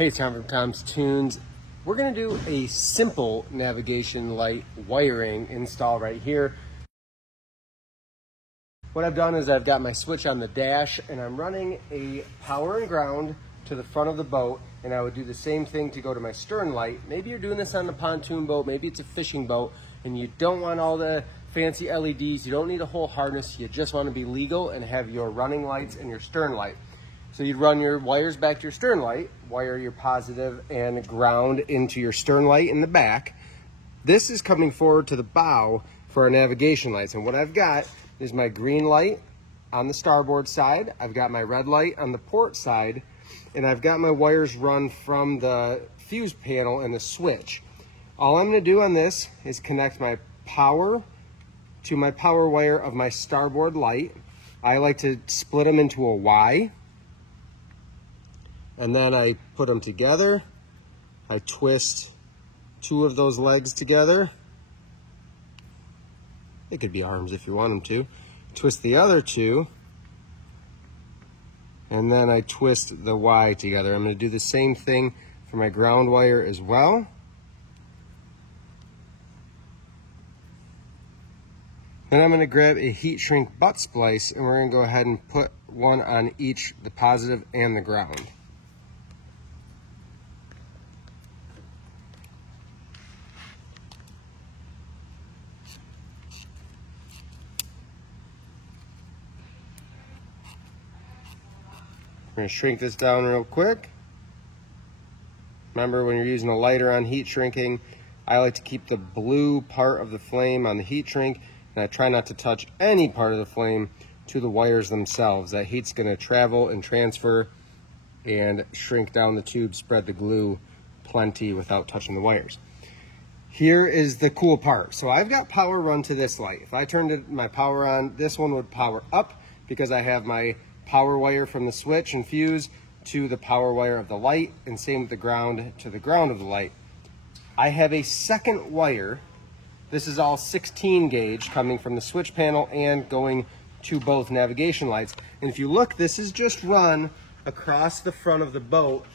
Hey, it's Tom from Tom's Tunes. We're going to do a simple navigation light wiring install right here. What I've done is I've got my switch on the dash and I'm running a power and ground to the front of the boat, and I would do the same thing to go to my stern light. Maybe you're doing this on a pontoon boat, maybe it's a fishing boat, and you don't want all the fancy LEDs, you don't need a whole harness, you just want to be legal and have your running lights and your stern light. So you'd run your wires back to your stern light, wire your positive and ground into your stern light in the back. This is coming forward to the bow for our navigation lights. And what I've got is my green light on the starboard side, I've got my red light on the port side, and I've got my wires run from the fuse panel and the switch. All I'm going to do on this is connect my power to my power wire of my starboard light. I like to split them into a Y. And then I put them together. I twist two of those legs together. They could be arms if you want them to. Twist the other two. And then I twist the Y together. I'm going to do the same thing for my ground wire as well. Then I'm going to grab a heat shrink butt splice and we're going to go ahead and put one on each, the positive and the ground. We're going to shrink this down real quick. Remember, when you're using a lighter on heat shrinking, I like to keep the blue part of the flame on the heat shrink, and I try not to touch any part of the flame to the wires themselves. That heat's going to travel and transfer and shrink down the tube, spread the glue plenty without touching the wires. Here is the cool part. So I've got power run to this light. If I turned my power on, this one would power up because I have my power wire from the switch and fuse to the power wire of the light, and same with the ground to the ground of the light. I have a second wire. This is all 16 gauge coming from the switch panel and going to both navigation lights. And if you look, this is just run across the front of the boat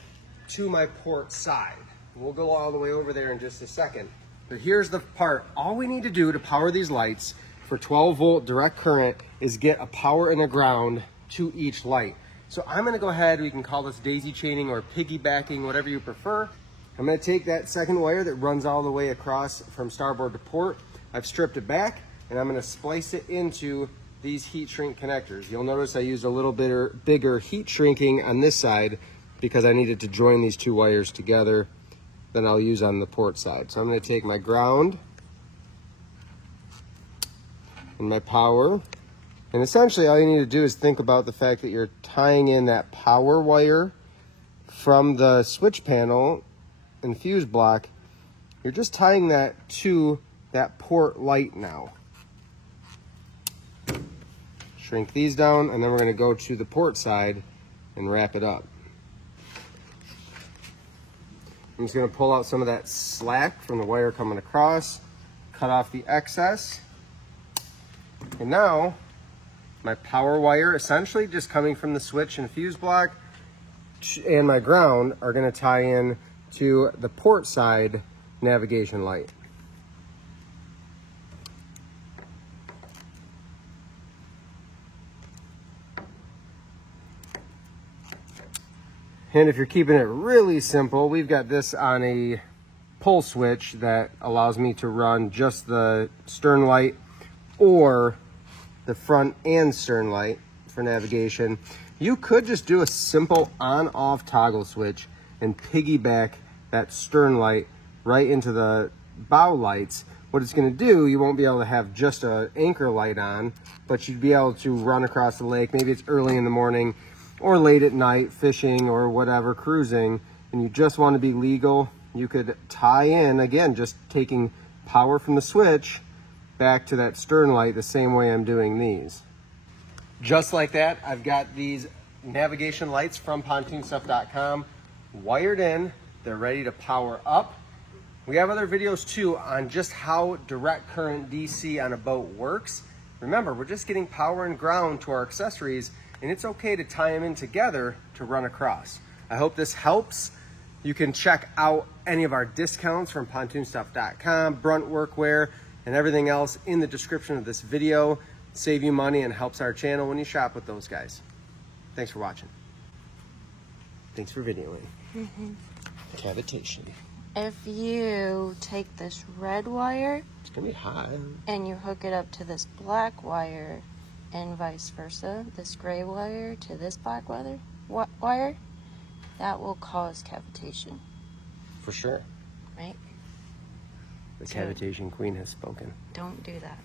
to my port side. We'll go all the way over there in just a second. But here's the part. All we need to do to power these lights for 12 volt direct current is get a power and a ground to each light. So I'm going to go ahead, we can call this daisy chaining or piggybacking, whatever you prefer. I'm going to take that second wire that runs all the way across from starboard to port. I've stripped it back and I'm going to splice it into these heat shrink connectors. You'll notice I used a little bit bigger heat shrinking on this side because I needed to join these two wires together than I'll use on the port side. So I'm going to take my ground and my power. And essentially all you need to do is think about the fact that you're tying in that power wire from the switch panel and fuse block. You're just tying that to that port light now. Shrink these down and then we're going to go to the port side and wrap it up. I'm just going to pull out some of that slack from the wire coming across, cut off the excess, and now my power wire, essentially just coming from the switch and fuse block, and my ground are going to tie in to the port side navigation light. And if you're keeping it really simple, we've got this on a pull switch that allows me to run just the stern light or the front and stern light for navigation. You could just do a simple on-off toggle switch and piggyback that stern light right into the bow lights. What it's going to do, you won't be able to have just an anchor light on, but you'd be able to run across the lake. Maybe it's early in the morning or late at night fishing or whatever, cruising, and you just want to be legal. You could tie in, again, just taking power from the switch back to that stern light the same way I'm doing these. Just like that, I've got these navigation lights from pontoonstuff.com wired in. They're ready to power up. We have other videos too on just how direct current DC on a boat works. Remember, we're just getting power and ground to our accessories, and it's okay to tie them in together to run across. I hope this helps. You can check out any of our discounts from pontoonstuff.com, Brunt Workwear, and everything else in the description of this video. Save you money and helps our channel when you shop with those guys. Thanks for watching. Thanks for videoing. Cavitation. If you take this red wire, It's gonna be hot. and you hook it up to this black wire, and vice versa, this gray wire to this black wire, that will cause cavitation, For sure. right? The So- cavitation queen has spoken. Don't do that.